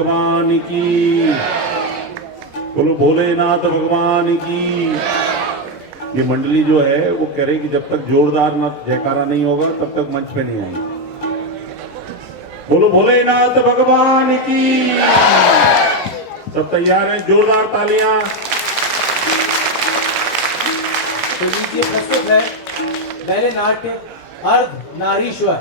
भगवान की, बोलो भोलेनाथ भगवान की। ये मंडली जो है वो कह रही कि जब तक जोरदार ना जयकारा नहीं होगा तब तक मंच पे नहीं आएंगे। बोलो भोलेनाथ भगवान की। सब तैयार हैं? जोरदार तालियां। तो लीजिए प्रस्तुत है पहले नाट्य अर्ध नारीश्वर।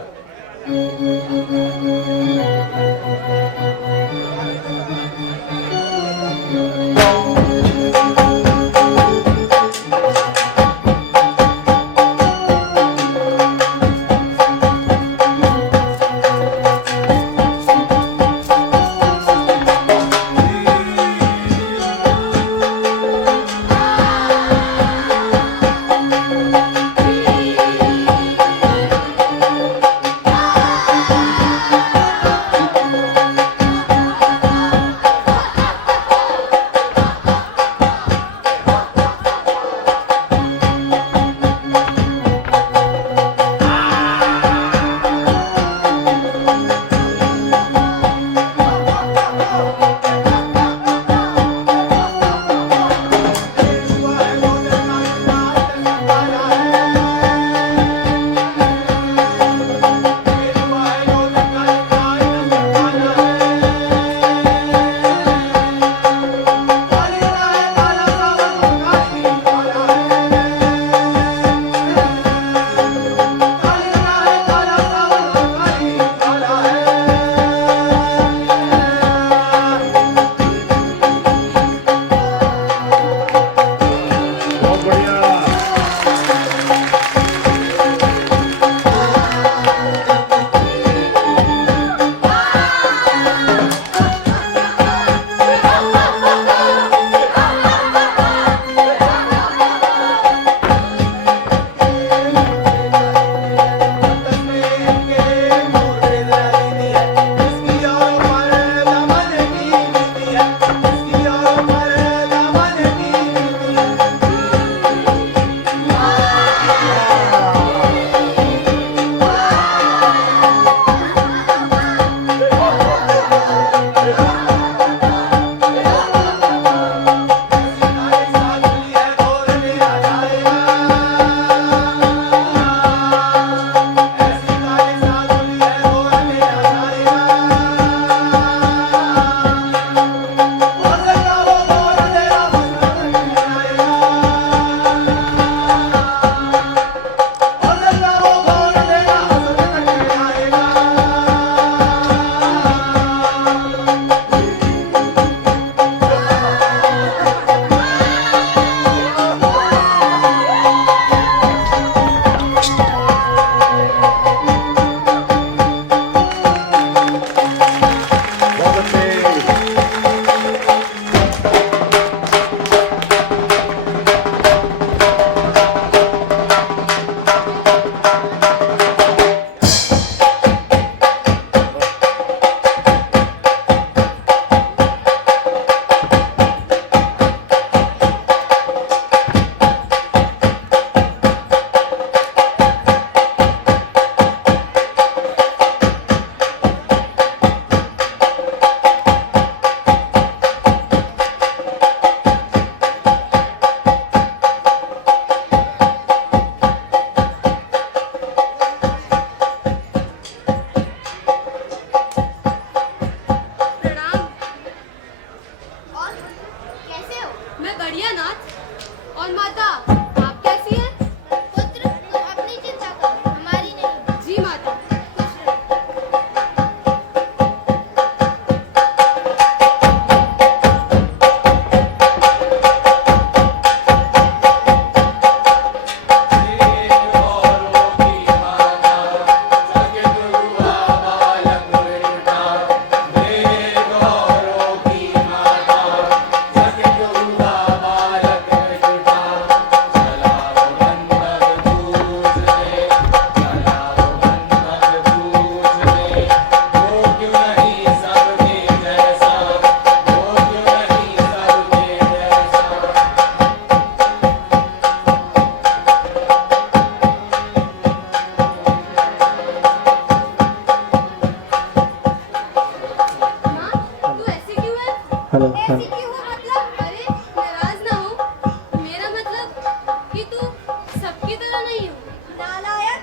नहीं हूँ। नालायक,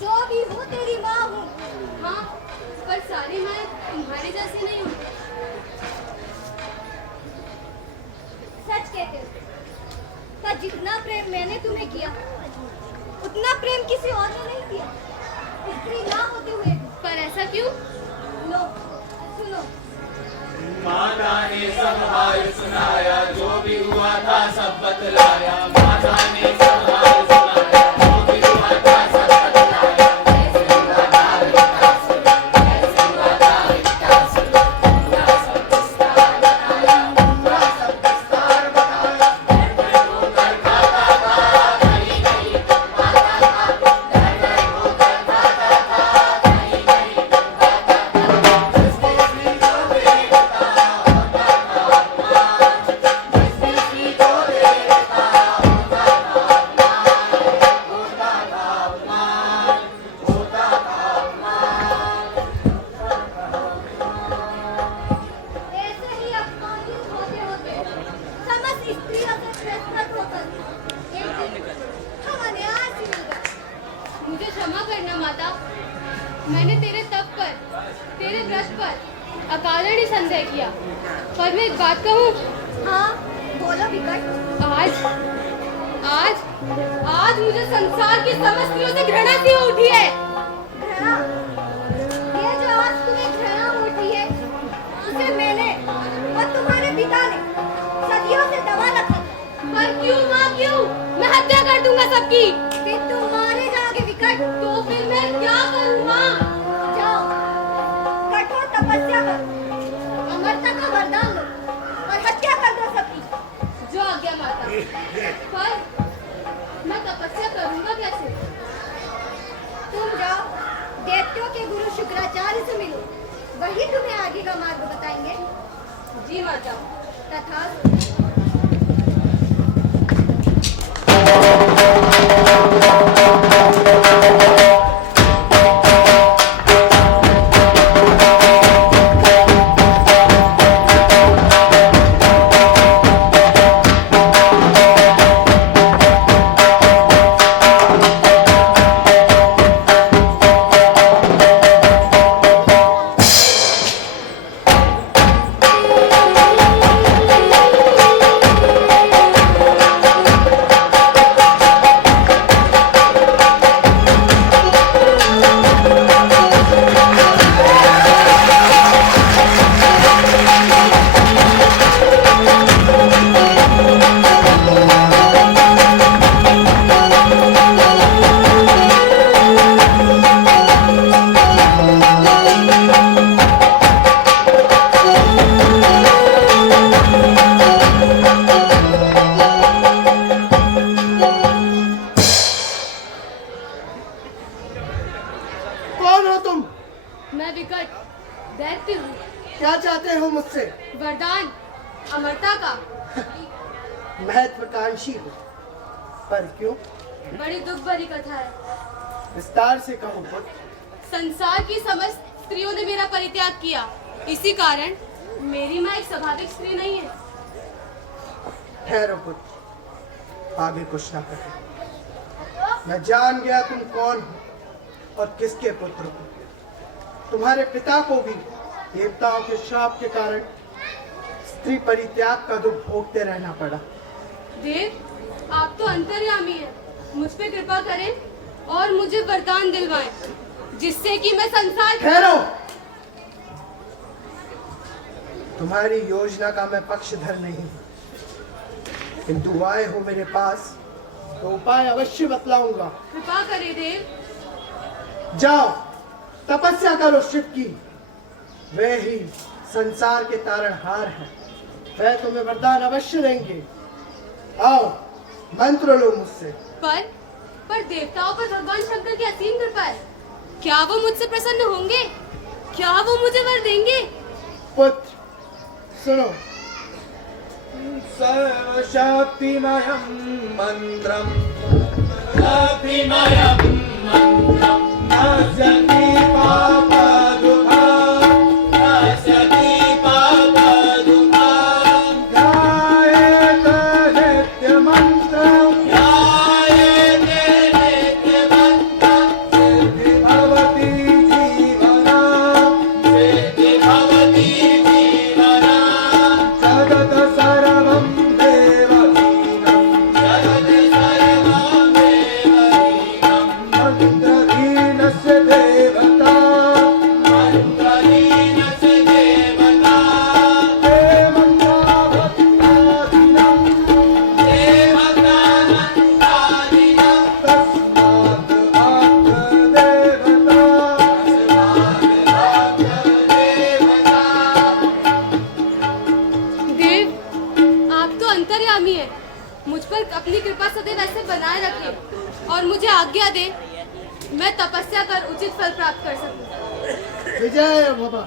जो भी हूँ तेरी माँ हूँ। हाँ, पर सारी माँ तुम्हारी जैसी नहीं हूँ। सच कहते हो पर जितना प्रेम मैंने तुम्हें किया उतना प्रेम किसी और ने नहीं किया, स्त्री ना होते हुए। पर ऐसा क्यों? लो सुनो। माता ने सब हाल सुनाया, जो भी हुआ था सब बतलाया। माता ने सब हाल सुनाया, जो भी हुआ था सब बतलाया। ऐसे हुआ था विकास, ऐसे हुआ था विकास। पूरा सब विस्तार बताया, पूरा सब विस्तार बताया। घर घर होकर खाता था, कहीं कहीं कमाता था। घर घर होकर खाता था, कहीं कहीं कमाता था। जिसकी स्त्री को देखता होता था अपमान, जिसकी स्त्री को देखता होता था अपमान, होता था अपमान, होता था अपमान। ऐसे ही अपमानित होते होते समस्त स्त्रियों से तिरस्कृत होकर एक दिन हम अनायास ही मिल गए। मुझे क्षमा करना माता, मैंने तेरे तप पर, तेरे व्रत पर अकारण ही संदेह किया। पर मैं एक बात कहूँ? हाँ बोलो विकट। आज आज आज मुझे संसार की समस्त स्त्रियों से घृणा सी हो उठी है। घृणा? ये जो आज तुम्हें घृणा हो उठी है, उसे मैंने और तुम्हारे पिता ने सदियों से दबा रखा था। पर क्यों माँ क्यों? मैं हत्या कर दूंगा सबकी। फिर तुम मारे जाओगे विकट। तो फिर मैं क्या करूँ माँ? जाओ कठोर तपस्या करो, अमरता का वरदान लो और हत्या कर दो सबकी। जो आज्ञा माता। पर मैं तपस्या करूंगा कैसे? तुम जाओ दैत्यों के गुरु शुक्राचार्य से मिलो, वही तुम्हें आगे का मार्ग बताएंगे। जी माता। तथा कौन हो तुम? मैं विकट दैत्य हूँ। क्या चाहते हो मुझसे? वरदान अमरता का। महत्वाकांक्षी हो, पर क्यों? बड़ी दुख भरी कथा है। विस्तार से कहो पुत्र। संसार की समस्त स्त्रियों ने मेरा परित्याग किया, इसी कारण मेरी माँ एक स्वाभाविक स्त्री नहीं है। ठहरो पुत्र, आगे कुछ ना कहो। मैं जान गया तुम कौन हो और किसके पुत्र हो। तुम्हारे पिता को भी देवताओं के श्राप के कारण स्त्री परित्याग का दुख भोगते रहना पड़ा। देव, आप तो अंतर्यामी हैं। मुझ पे कृपा करें और मुझे वरदान दिलवाएं, जिससे कि मैं संसार। ठहरो, तुम्हारी योजना का मैं पक्षधर नहीं हूँ, किंतु आए हो मेरे पास तो उपाय अवश्य बतलाऊंगा। कृपा करें देव। जाओ तपस्या करो शिव की, वे ही संसार के तारणहार हैं। वह तुम्हें वरदान अवश्य देंगे। आओ मंत्र लो मुझसे। पर देवताओं पर भगवान शंकर की असीम कृपा है। क्या वो मुझसे प्रसन्न होंगे? क्या वो मुझे वर देंगे? पुत्र सुनो। सर्वशक्तिमयं मन्त्रं, शक्तिमयं मन्त्रं, नास्यति पापदुःखं, नास्यति पापदुःखं। ध्यायेत् नित्यमन्त्रं, ध्यायेत् मुझे आज्ञा दे, मैं तपस्या कर उचित फल प्राप्त कर सकूं। विजय बाबा।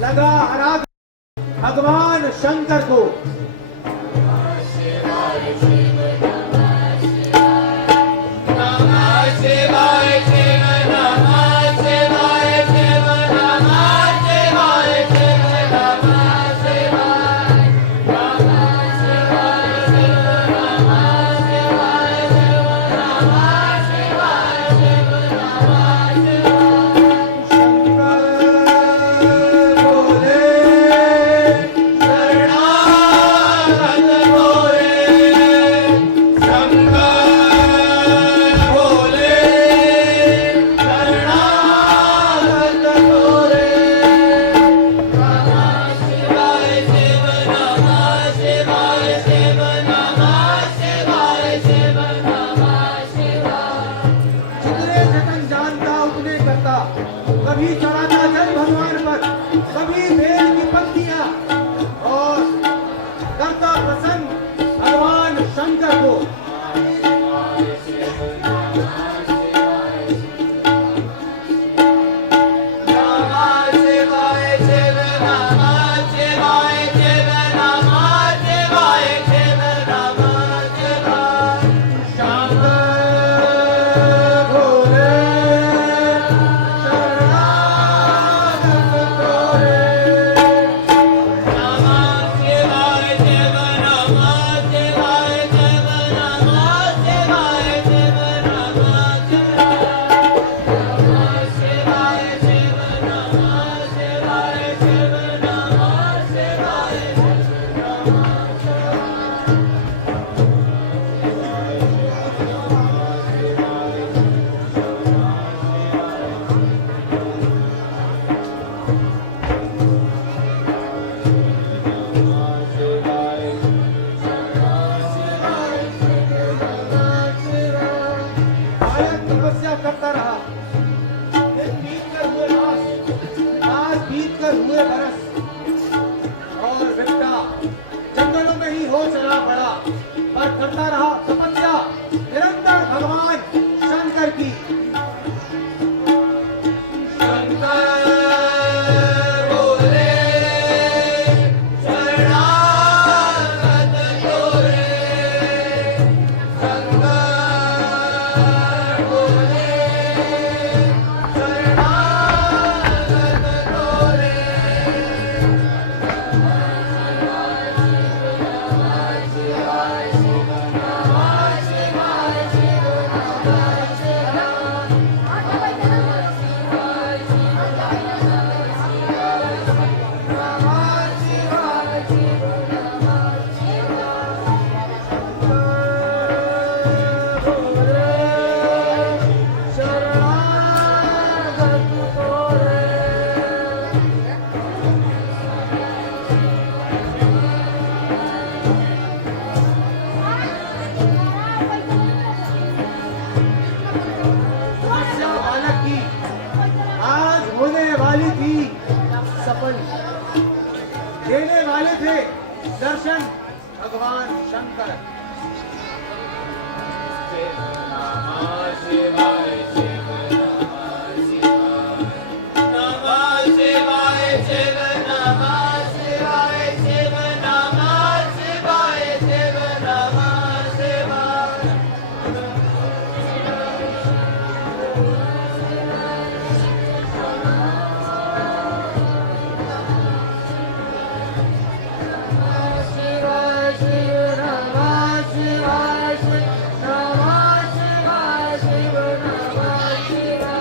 लगा आराधना भगवान शंकर को। कभी चढ़ाता जल भगवान पर, कभी बेल की पत्तियां, और करता प्रसन्न भगवान शंकर को। करता रहा, दिन बीतकर हुए मास बीतकर हुए बरस, और विपदा जंगलों में ही हो चला बड़ा, पर करता रहा तपस्या निरंतर भगवान शंकर की। देने वाले थे दर्शन भगवान शंकर। नमः शिवाय शिव नमः शिवाय नमः शिवाय शिव नमः शिवाय शिव नमः शिवाय शिव नमः शिवाय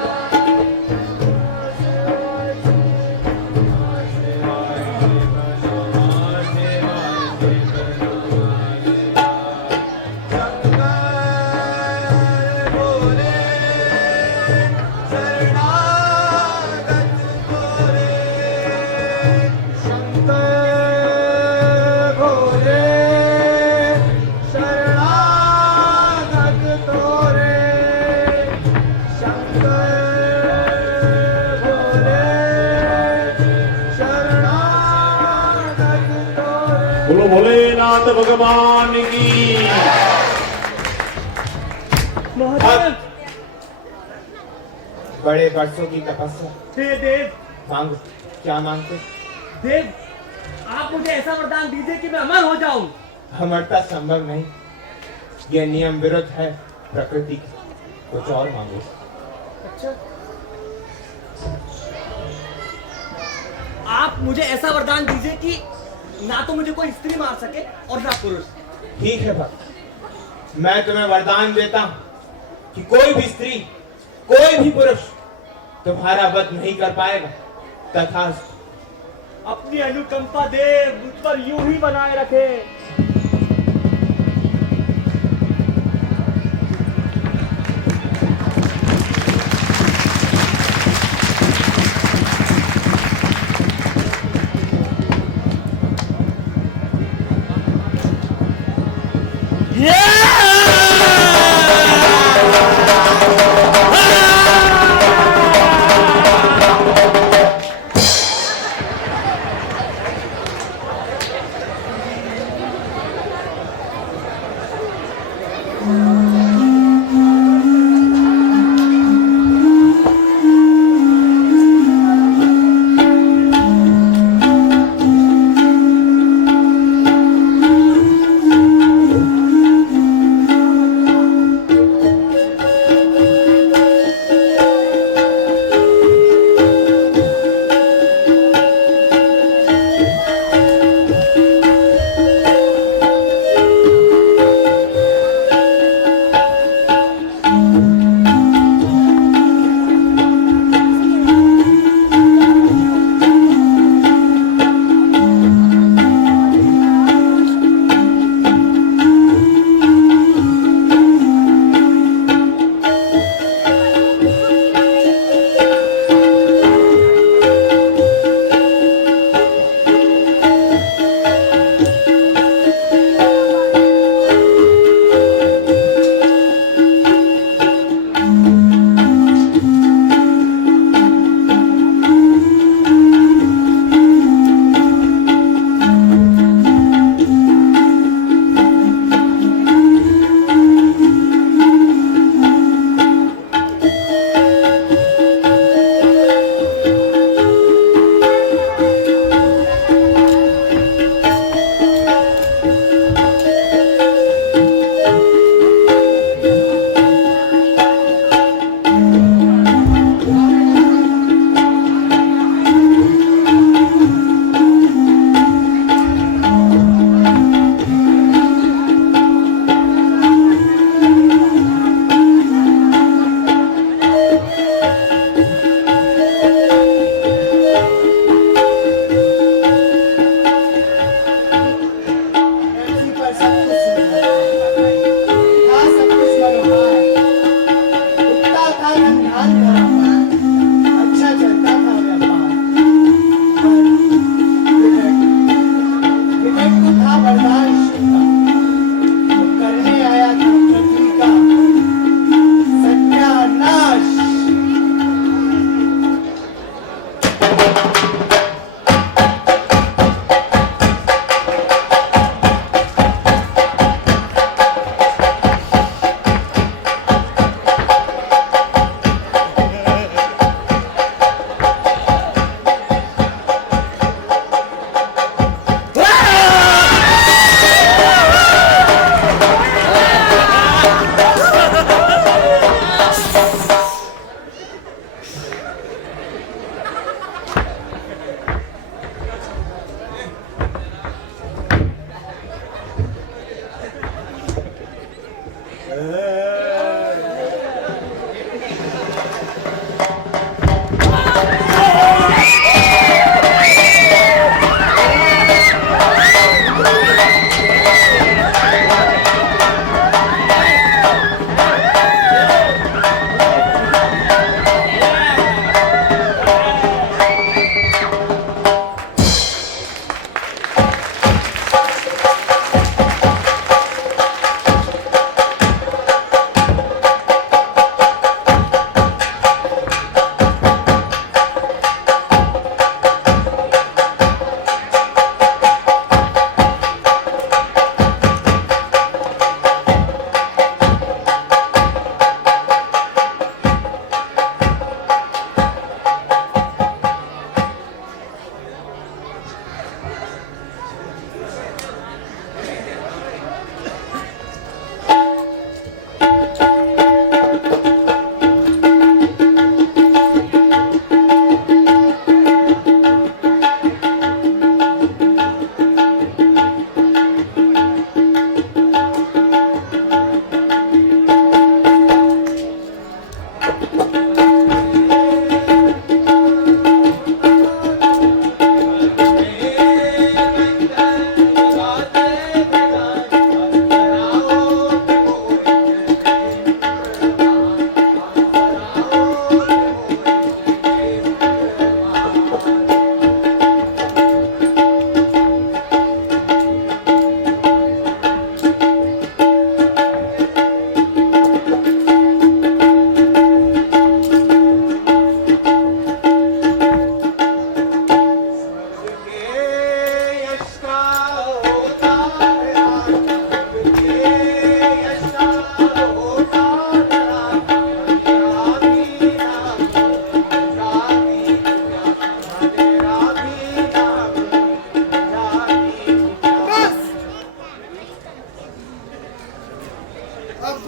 बोलो भोलेनाथ भगवान की। अब बड़े वर्षों की तपस्या देव मांगो, क्या मांगते? देव, आप मुझे ऐसा वरदान दीजिए कि मैं अमर हो जाऊं। अमरता संभव नहीं, यह नियम विरुद्ध है प्रकृति की। कुछ और मांगो। अच्छा, आप मुझे ऐसा वरदान दीजिए कि ना तो मुझे कोई स्त्री मार सके और ना पुरुष। ठीक है भक्त, मैं तुम्हें वरदान देता हूं कि कोई भी स्त्री, कोई भी पुरुष तुम्हारा वध नहीं कर पाएगा। तथास्तु। अपनी अनुकंपा देव मुझ पर यूं ही बनाए रखे।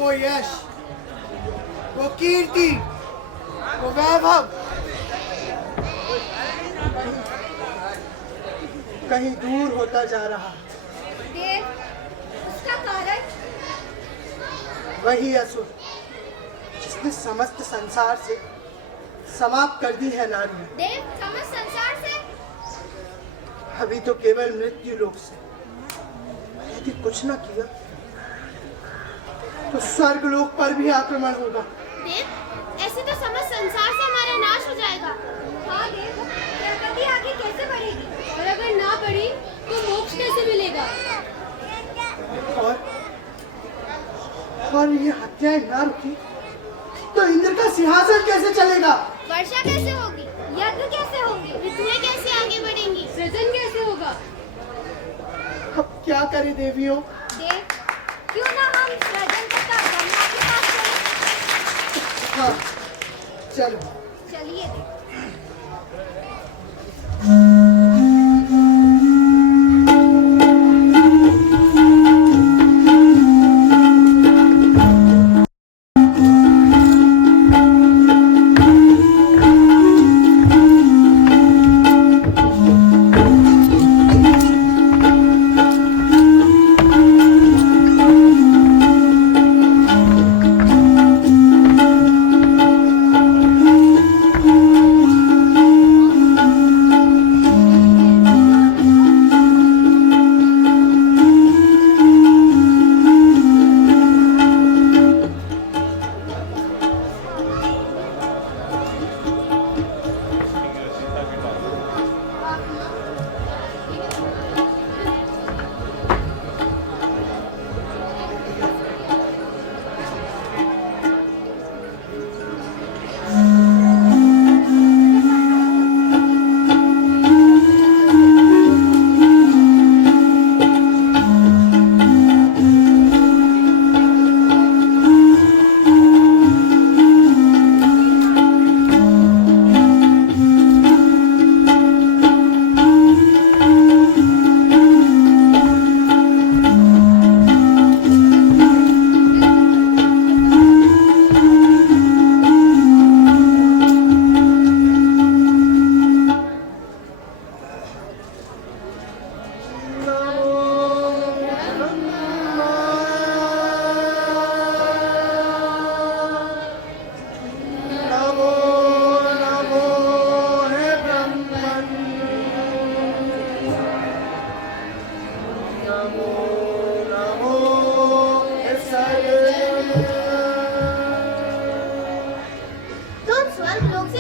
वो यश, वो कीर्ति, वो वैभव कहीं दूर होता जा रहा है। देव, उसका कारण वही असुर जिसने समस्त संसार से समाप्त कर दी है नारी। देव, समस्त संसार से अभी तो केवल मृत्यु लोक से, यदि कुछ न किया तो स्वर्ग लोक पर भी आक्रमण होगा। देव, ऐसे तो समस्त संसार से हमारा नाश हो जाएगा। हाँ देव, प्रगति आगे कैसे बढ़ेगी? और अगर ना बढ़ी तो मोक्ष कैसे मिलेगा? और ये हत्याएं ना रुकी तो इंद्र का सिंहासन कैसे चलेगा? वर्षा कैसे होगी? यज्ञ कैसे होंगे? ऋतुएं कैसे आगे बढ़ेंगी? सृजन कैसे होगा? अब क्या करें देवियों? देव, क्यों ना हम सृजनकर्ता ब्रह्मा के पास चलें? हाँ, चलो। चलिए देव।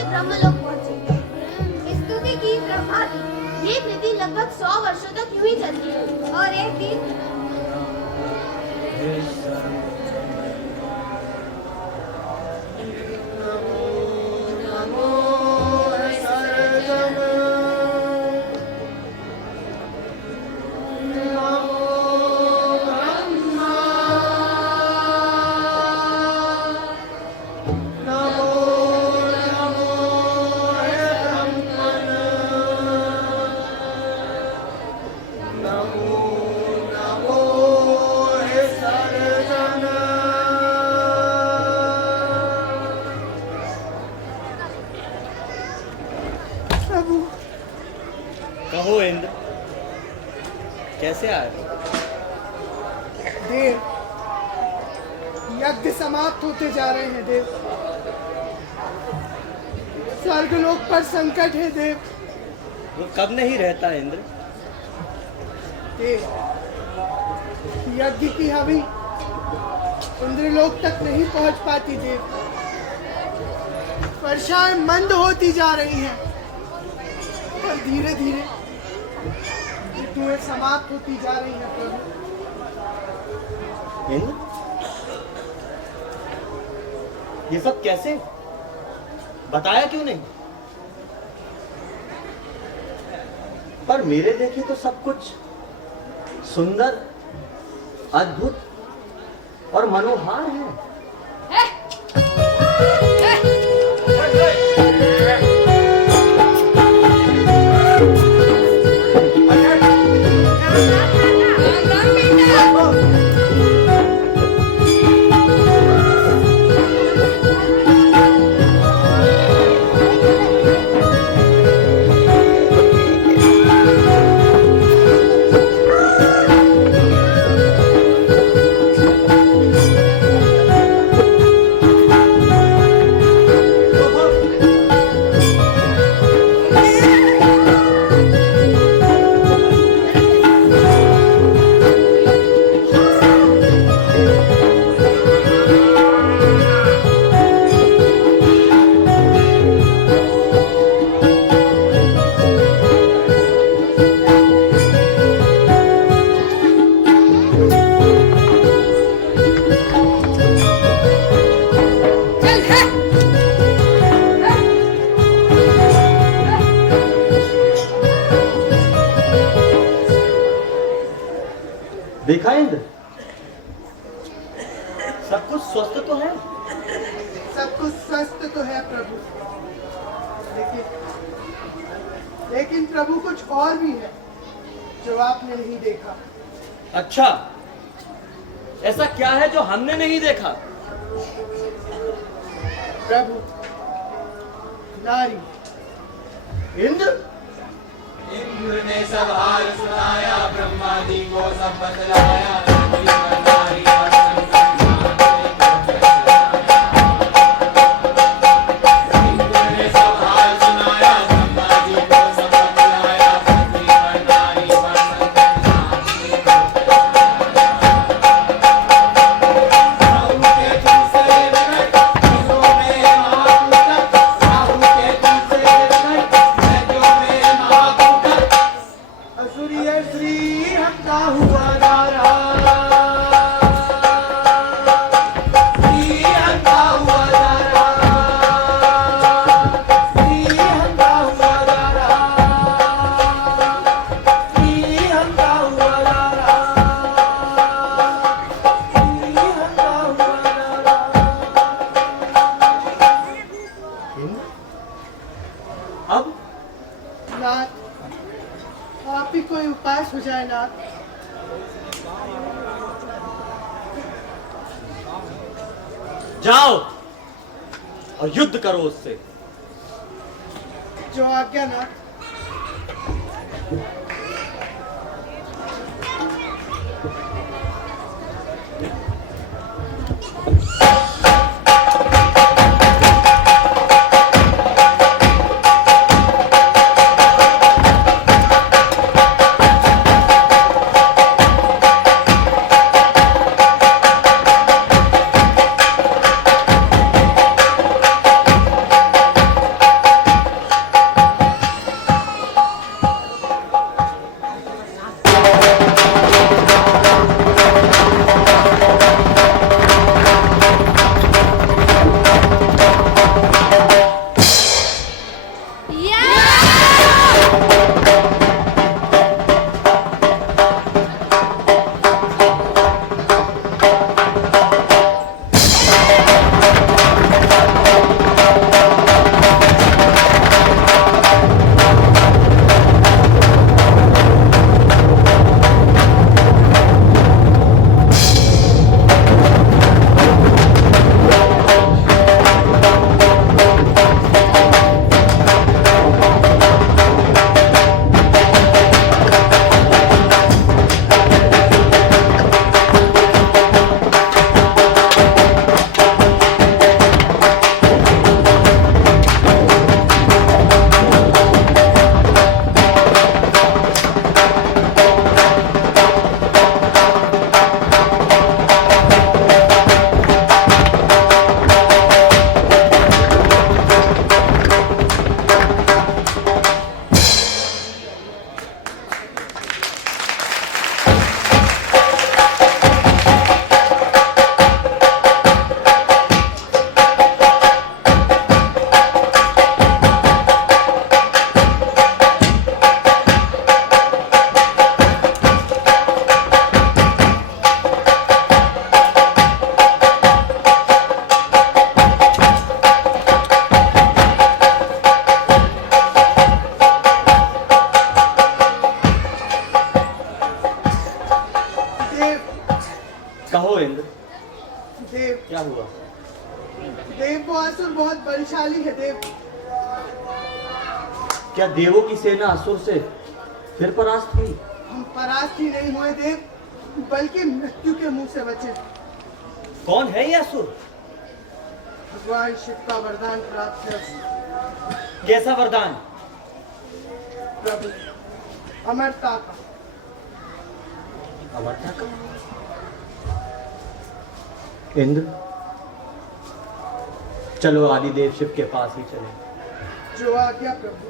ब्रह्मलोक पहुंचे। स्तुति की ब्रह्मा की। ये कृति लगभग 100 वर्षों तक यूं ही चलती है और एक दिन कहो इंद्र, कैसे आए? देव, यज्ञ समाप्त होते जा रहे हैं देव। स्वर्गलोक पर संकट है देव। वो कब नहीं रहता इंद्र? देव, यज्ञ की हवि इंद्रलोक तक नहीं पहुंच पाती देव। वर्षाएं मंद होती जा रही हैं और धीरे धीरे ऋतुएं समाप्त होती जा रही हैं प्रभु। इंद्र, ये सब कैसे? बताया क्यों नहीं? पर मेरे देखे तो सब कुछ सुंदर, अद्भुत और मनोहार है। देखा इंद्र, सब कुछ स्वस्थ तो है। सब कुछ स्वस्थ तो है प्रभु, लेकिन प्रभु कुछ और भी है जो आपने नहीं देखा। अच्छा, ऐसा क्या है जो हमने नहीं देखा? प्रभु, नारी। इंद्र, इंद्र ने सब हाल सुनाया, ब्रह्मा जी को सब बतलाया। नारी पर इंद्र ने सब हाल सुनाया, ब्रह्मा जी को सब बतलाया। पृथ्वी पर नारी पर राहु के दूसरे विकट, जो में महाकूटक। राहु के दूसरे विकट, जो में महाकूटक। असुरीय श्री हत्ता हुआ नारा। श्री हत्ता हुआ दारा, श्री हत्ता हुआ दारा, श्री हत्ता हुआ दारा, श्री हत्ता हुआ दारा। अब नाथ, आप ही कोई उपाय सुझाए नाथ। जाओ और युद्ध करो उससे। जो आज्ञा नाथ। कहो इंद्र, देव, क्या हुआ? देव वो असुर बहुत बलशाली है देव। क्या देवों की सेना असुर से फिर परास्त हुई? हम परास्त ही नहीं हुए देव, बल्कि मृत्यु के मुंह से बचे। कौन है ये असुर? भगवान शिव का वरदान प्राप्त है। कैसा वरदान? प्रभु, अमरता का। अमरता का? इंद्र, चलो आदिदेव शिव के पास ही चले। जो आज्ञा प्रभु।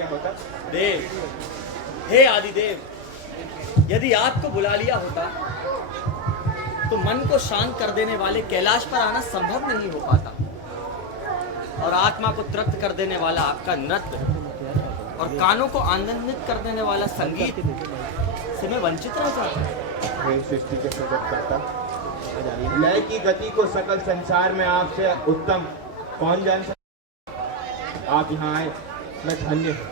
लिया होता? देव, हे आदिदेव, यदि आपको बुला लिया होता तो मन को शांत कर देने वाले कैलाश पर आना संभव नहीं हो पाता, और आत्मा को तृप्त कर देने वाला आपका नृत्य और कानों को आनंदित कर देने वाला संगीत से मैं वंचित रह जाता। हे सृष्टि के सृजनकर्ता, लय की गति को सकल संसार में आपसे उत्तम कौन जान सकता? आप यहाँ आए, मैं धन्य हूँ।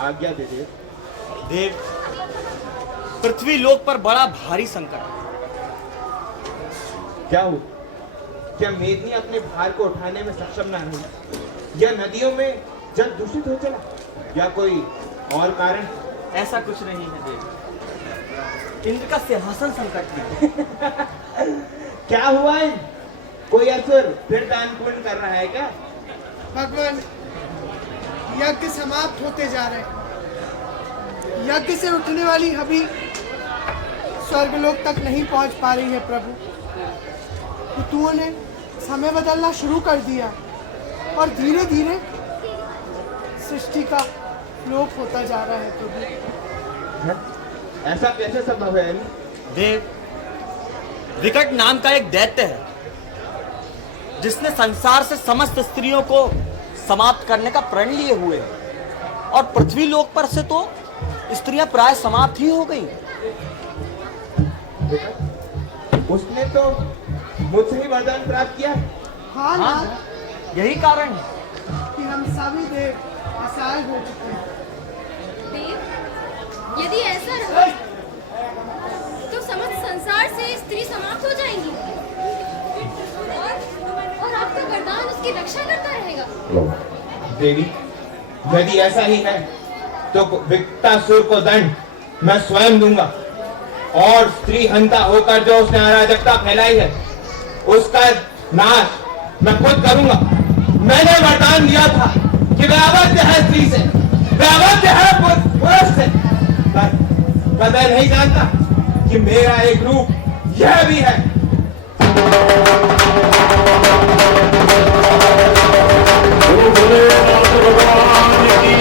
आज्ञा दे दे। देव, पृथ्वी लोक पर बड़ा भारी संकट है। क्या हो? क्या मेघनी अपने भार को उठाने में सक्षम न रही, या नदियों में जल दूषित हो चला, या कोई और कारण? ऐसा कुछ नहीं है देव, इंद्र का सिंहासन संकट में। क्या हुआ है? कोई असुर फिर दान पुण्य कर रहा है क्या? भगवान, यज्ञ समाप्त होते जा रहे हैं। यज्ञ से उठने वाली हबी स्वर्गलोक तक नहीं पहुंच पा रही है प्रभु। ऋतुओं ने समय बदलना शुरू कर दिया और धीरे धीरे सृष्टि का लोप होता जा रहा है प्रभु। ऐसा कैसे संभव है? देव, विकट नाम का एक दैत्य है जिसने संसार से समस्त स्त्रियों को समाप्त करने का प्रण लिए हुए है, और पृथ्वी लोक पर से तो स्त्रियां प्राय समाप्त ही हो गई। उसने तो मुझसे ही वरदान प्राप्त किया। हाँ हाँ, नाथ, यही कारण है कि हम सभी देव असहाय हो चुके हैं। देव, यदि ऐसा रहा तो समस्त संसार से स्त्री समाप्त हो जाएंगी, और आपका वरदान उसकी रक्षा करता रहेगा। देवी, यदि ऐसा ही है तो विकटासुर को दंड मैं स्वयं दूंगा, और स्त्री हंता होकर जो उसने अराजकता फैलाई है उसका नाश मैं खुद करूंगा। मैंने वरदान दिया था कि वह अवश्य है स्त्री से, वह अवश्य है पुरुष से, पर कदर नहीं जानता कि मेरा एक रूप यह भी है। बोलो भोलेनाथ भगवान की।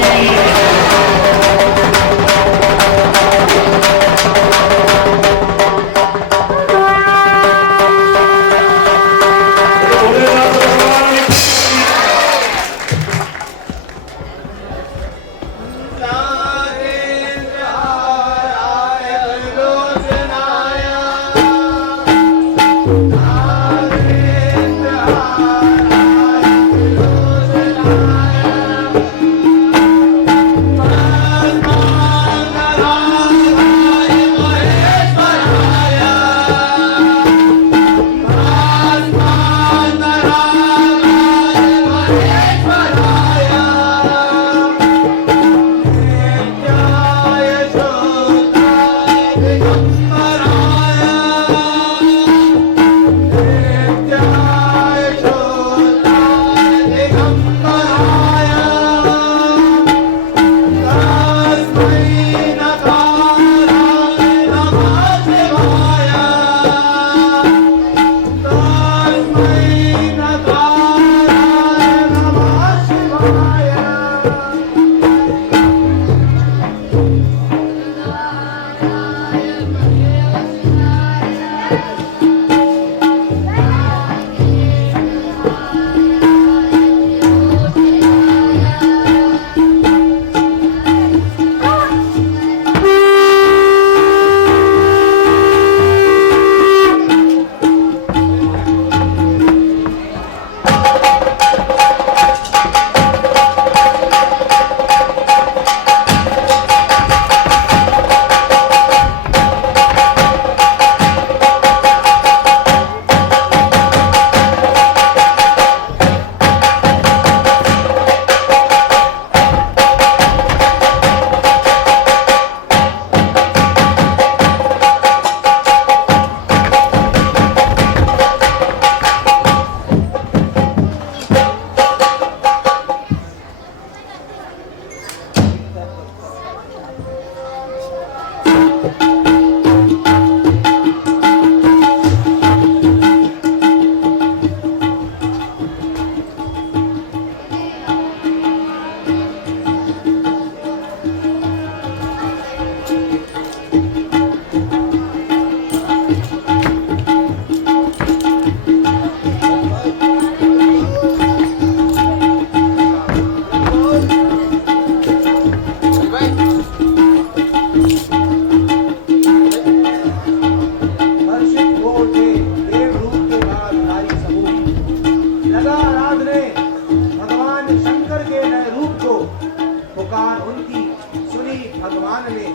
भगवान ने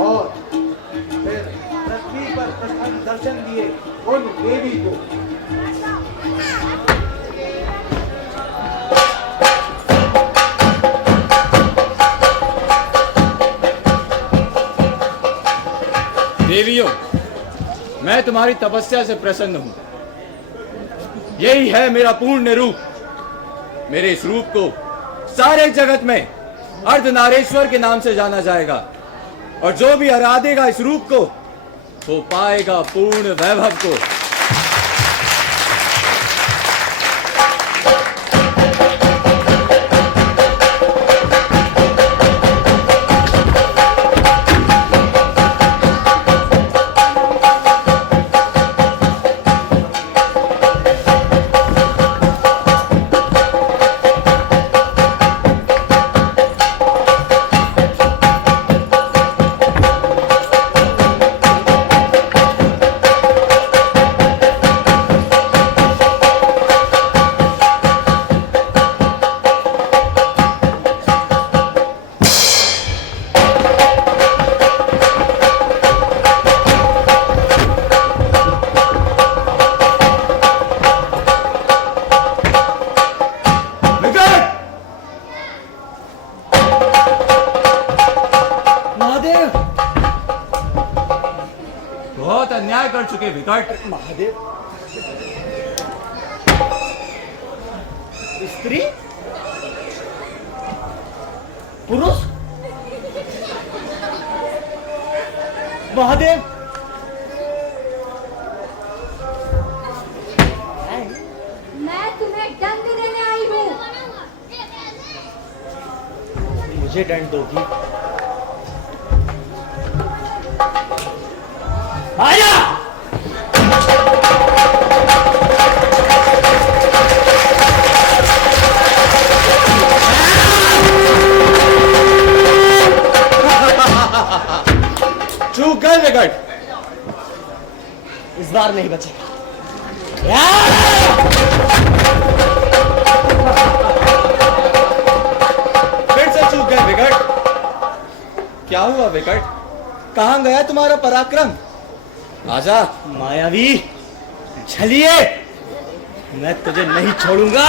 और फिर पृथ्वी पर प्रथम दर्शन दिए उन देवी को। देवियों, मैं तुम्हारी तपस्या से प्रसन्न हूं। यही है मेरा पूर्ण रूप। मेरे इस रूप को सारे जगत में अर्धनारेश्वर के नाम से जाना जाएगा, और जो भी आराधेगा इस रूप को वो पाएगा पूर्ण वैभव को। बहुत अन्याय कर चुके विकट। महादेव, स्त्री, पुरुष, महादेव, मैं तुम्हें दंड देने आई हूँ। मुझे दंड दोगी? आया! चूक गए विकट। इस बार नहीं बचेगा। फिर से चूक गए विकट। क्या हुआ विकट? कहां गया तुम्हारा पराक्रम? आजा। मायावी, छलिए, मैं तुझे नहीं छोड़ूंगा।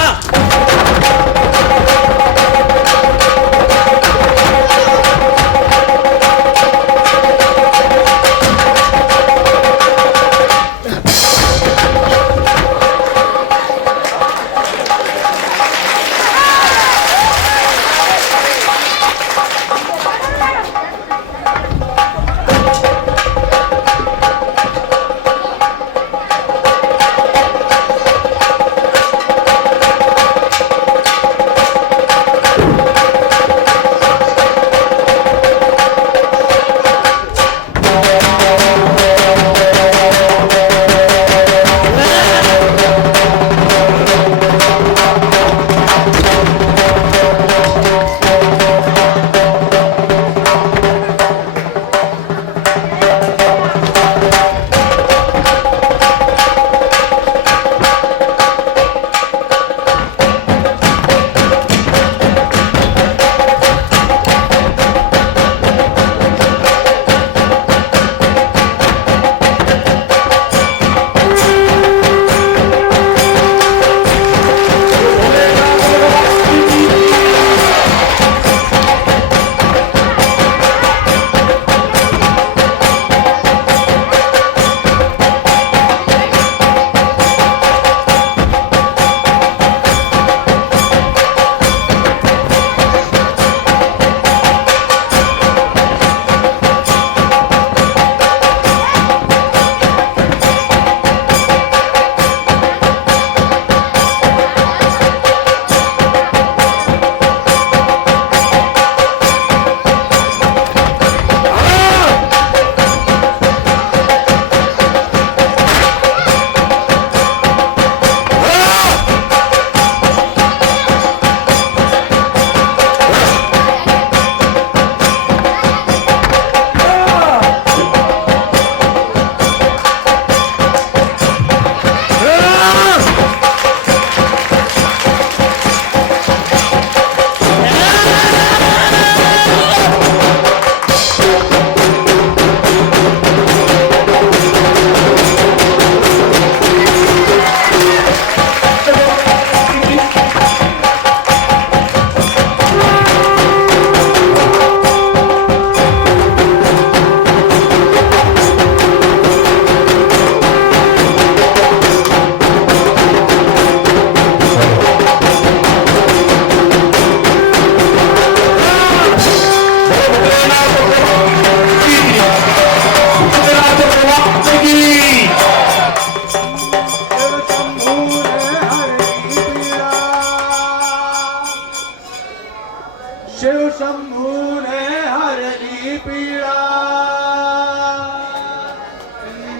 की पीड़ा,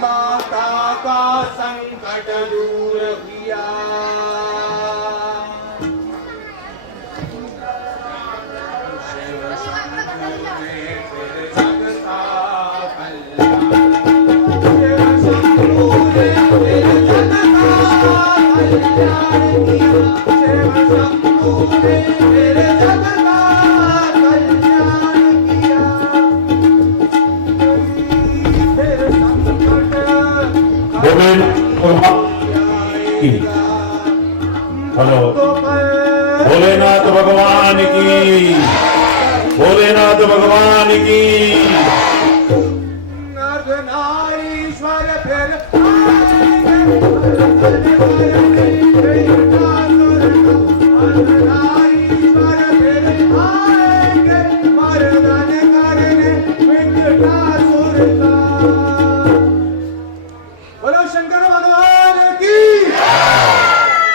माता का संकट दूर किया। हेलो, भोलेनाथ भगवान की, भोलेनाथ भगवान की। अर्धनारीश्वर फिर अर्धनारीश्वर फिर आएंगे मर्दन करने विकटासुर का। बोलो शंकर भगवान की,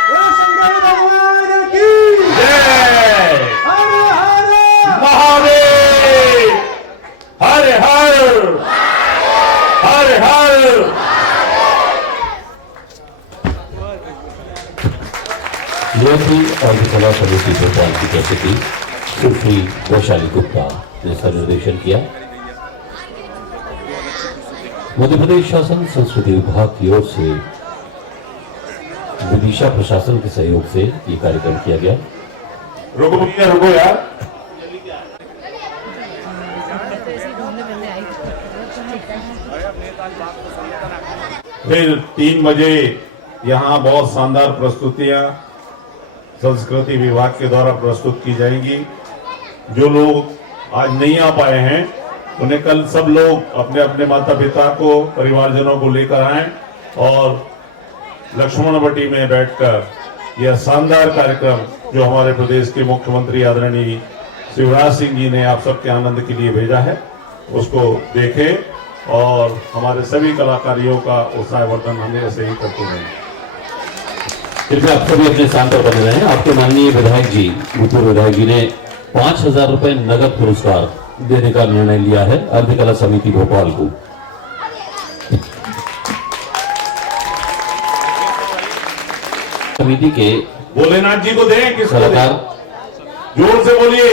बोलो शंकर भगवान की जय हर हर महादेव, हर हर हर हर। यह थी अर्धकला समिति भोपाल की प्रस्तुति। सुश्री वैशाली गुप्ता ने इसका निर्देशन किया। मध्य प्रदेश शासन संस्कृति विभाग की ओर से विदिशा प्रशासन के सहयोग से ये कार्यक्रम किया गया। रुको भैया, रुको यार। फिर 3 बजे यहाँ बहुत शानदार प्रस्तुतियां संस्कृति विभाग के द्वारा प्रस्तुत की जाएंगी। जो लोग आज नहीं आ पाए हैं उन्हें कल सब लोग अपने अपने माता पिता को, परिवारजनों को लेकर आएं और लक्ष्मण बटी में बैठकर यह शानदार कार्यक्रम जो हमारे प्रदेश के मुख्यमंत्री आदरणीय शिवराज सिंह जी ने आप सबके आनंद के लिए भेजा है उसको देखें और हमारे सभी कलाकारियों का उत्साहवर्धन हमें ऐसे ही करते रहें। कृपया आप सभी अपने स्थान पर बने रहें। आपके माननीय विधायक जी, भूतपूर्व विधायक जी ने 5,000 रुपए नगद पुरस्कार देने का निर्णय लिया है अर्धकला समिति भोपाल को। समिति के भोलेनाथ जी को दें, किसको दें? कलाकार जोर से बोलिए।